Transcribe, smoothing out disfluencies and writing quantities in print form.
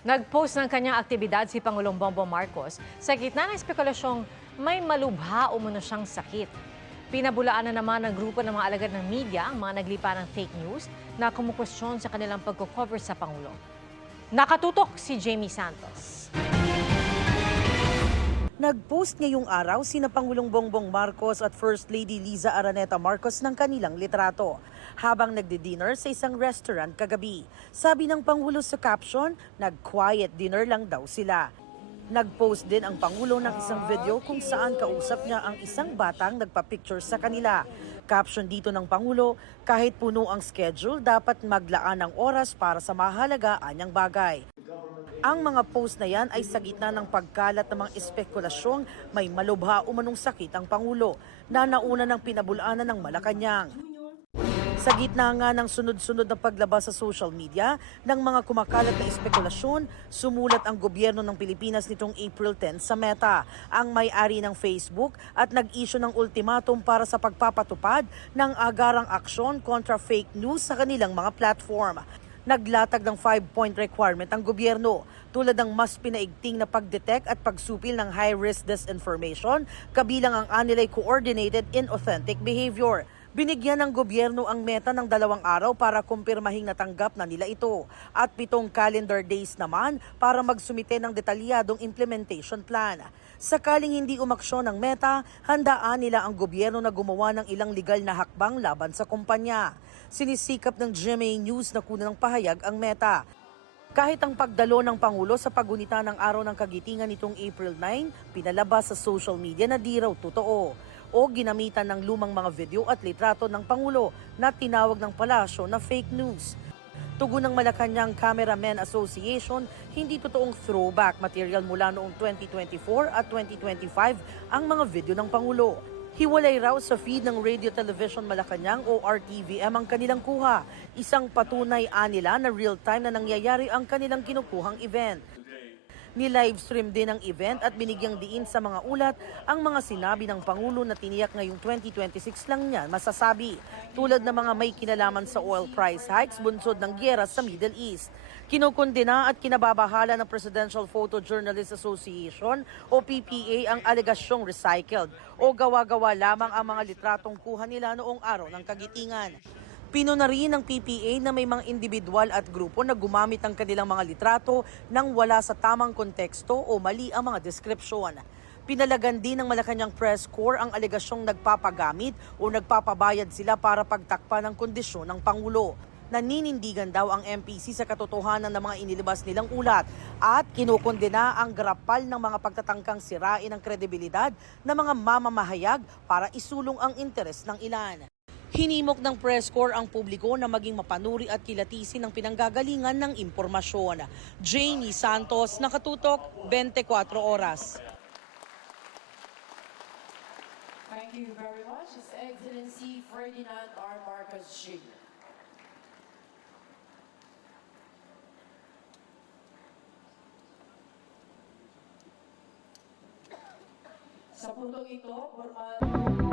Nag-post ng kanyang aktibidad si Pangulong Bongbong Marcos sa gitna ng espekulasyong may malubha umano siyang sakit. Pinabulaan na naman ng grupo ng mga alagad ng media ang mga naglipa ng fake news na kumukwestiyon sa kanilang pagko-cover sa Pangulo. Nakatutok si Jamie Santos. Nag-post ngayong araw sina Pangulong Bongbong Marcos at First Lady Liza Araneta Marcos ng kanilang litrato habang nagdi-dinner sa isang restaurant kagabi. Sabi ng Pangulo sa caption, nag-quiet dinner lang daw sila. Nag-post din ang Pangulo ng isang video kung saan kausap niya ang isang batang nagpa-picture sa kanila. Caption dito ng Pangulo, kahit puno ang schedule, dapat maglaan ng oras para sa mahalagaan niyang bagay. Ang mga post na yan ay sa gitna ng pagkalat ng mga espekulasyong may malubha umanong sakit ang Pangulo na nauna ng pinabulaanan ng Malacanang. Sa gitna nga ng sunod-sunod na paglabas sa social media ng mga kumakalat na espekulasyon, sumulat ang gobyerno ng Pilipinas nitong April 10 sa Meta, ang may-ari ng Facebook, at nag-issue ng ultimatum para sa pagpapatupad ng agarang aksyon kontra fake news sa kanilang mga platform. Naglatag ng 5-point requirement ang gobyerno tulad ng mas pinaigting na pagdetect at pagsupil ng high-risk disinformation, kabilang ang anilay coordinated inauthentic behavior. Binigyan ng gobyerno ang Meta ng 2 araw para kumpirmahing natanggap na nila ito at 7 calendar days naman para magsumite ng detalyadong implementation plan. Sakaling hindi umaksyon ng Meta, handaan nila ang gobyerno na gumawa ng ilang legal na hakbang laban sa kumpanya. Sinisikap ng GMA News na kunan ng pahayag ang Meta. Kahit ang pagdalo ng Pangulo sa pagunita ng Araw ng Kagitingan nitong April 9, pinalabas sa social media na di raw totoo o ginamitan ng lumang mga video at litrato ng Pangulo na tinawag ng palasyo na fake news. Tugon ng Malacanang Cameramen Association, hindi totoong throwback material mula noong 2024 at 2025 ang mga video ng Pangulo. Hiwalay raw sa feed ng Radio Television Malacanang o RTVM ang kanilang kuha. Isang patunay nila na real-time na nangyayari ang kanilang kinukuhang event. Ni-livestream din ang event at binigyang diin sa mga ulat ang mga sinabi ng Pangulo na tiniyak ngayong 2026 lang niya masasabi, tulad ng mga may kinalaman sa oil price hikes bunsod ng giyera sa Middle East. Kinukundina at kinababahala ng Presidential Photojournalists Association o PPA ang alegasyong recycled o gawa-gawa lamang ang mga litratong kuha nila noong araw ng Kagitingan. Pinuna rin ng PPA na may mga individual at grupo na gumamit ng kanilang mga litrato nang wala sa tamang konteksto o mali ang mga deskripsyon. Pinalagan din ng Malacanang Press Corps ang alegasyong nagpapagamit o nagpapabayad sila para pagtakpan ng kondisyon ng Pangulo. Naninindigan daw ang MPC sa katotohanan ng mga inilabas nilang ulat at kinukondena ang garapal ng mga pagtatangkang sirain ang kredibilidad ng mga mamamahayag para isulong ang interes ng ilan. Hinimok ng press corps ang publiko na maging mapanuri at kilatisin ang pinanggagalingan ng impormasyon. Jamie Santos, Nakatutok, 24 Oras. Thank you very much, His Excellency Ferdinand R. Marcos Jr. Sa puntong ito, formal